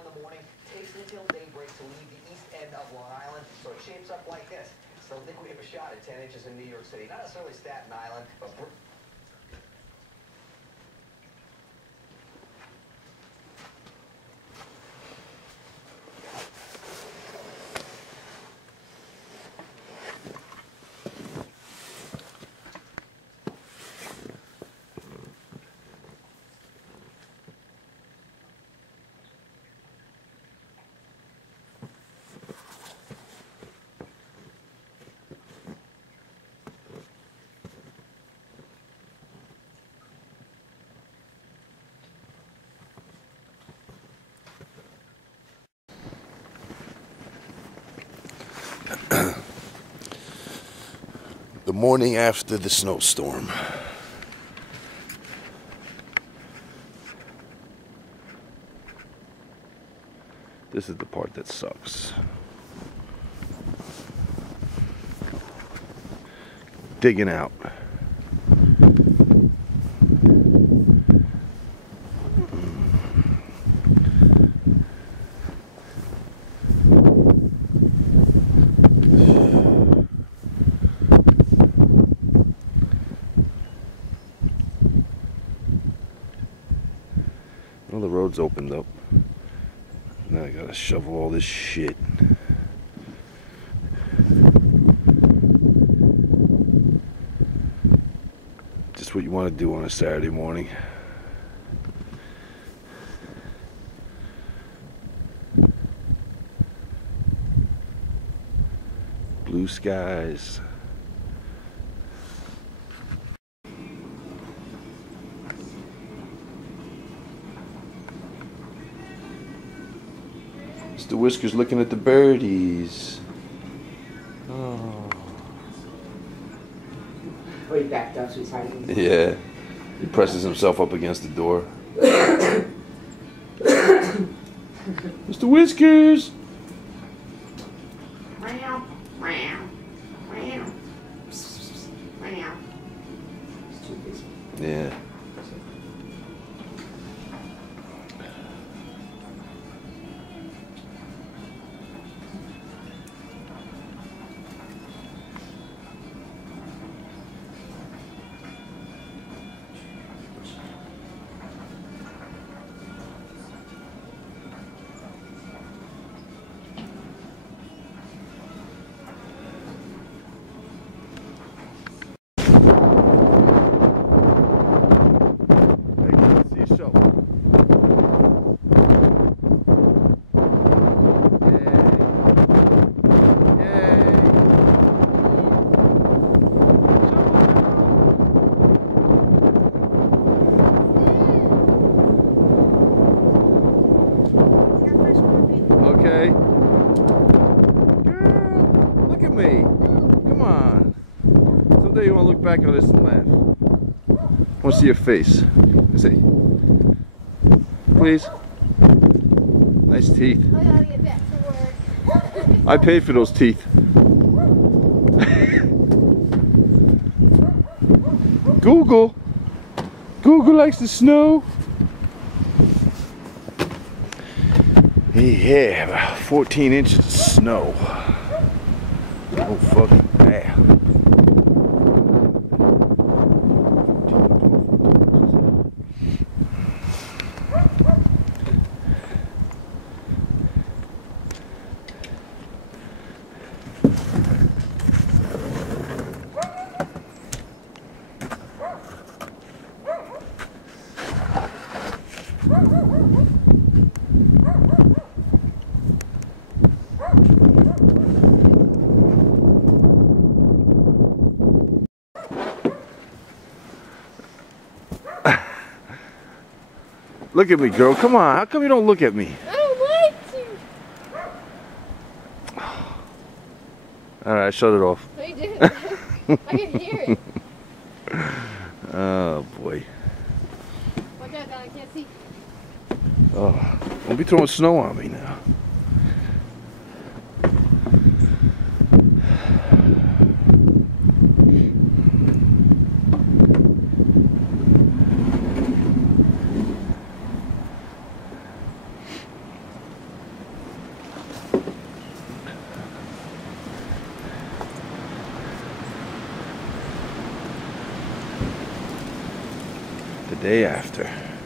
in the morning, takes until daybreak to leave the east end of Long Island, so it shapes up like this. So I think we have a shot at 10 inches in New York City. Not necessarily Staten Island, but... The morning after the snowstorm. This is the part that sucks. Digging out. Well, the road's opened up. Now I gotta shovel all this shit. Just what you want to do on a Saturday morning. Blue skies. Mr. Wiskers looking at the birdies. Oh. Oh, he backed up, so he's hiding. Yeah. He presses himself up against the door. Mr. Wiskers! Meow, meow, meow, meow. He's too busy. Yeah. Okay. Girl, look at me. Come on. Someday you want to look back on this and laugh. I want to see your face. Let's see. Please. Nice teeth. I gotta get back to work. I paid for those teeth. Google. Google likes the snow. Yeah, about 14 inches of snow. Oh, fucking bad. Look at me, girl. Come on. How come you don't look at me? I don't like to. Alright, shut it off. No, you didn't. I can hear it. Oh, boy. Watch out, Don. I can't see. Oh, don't be throwing snow on me now. the day after.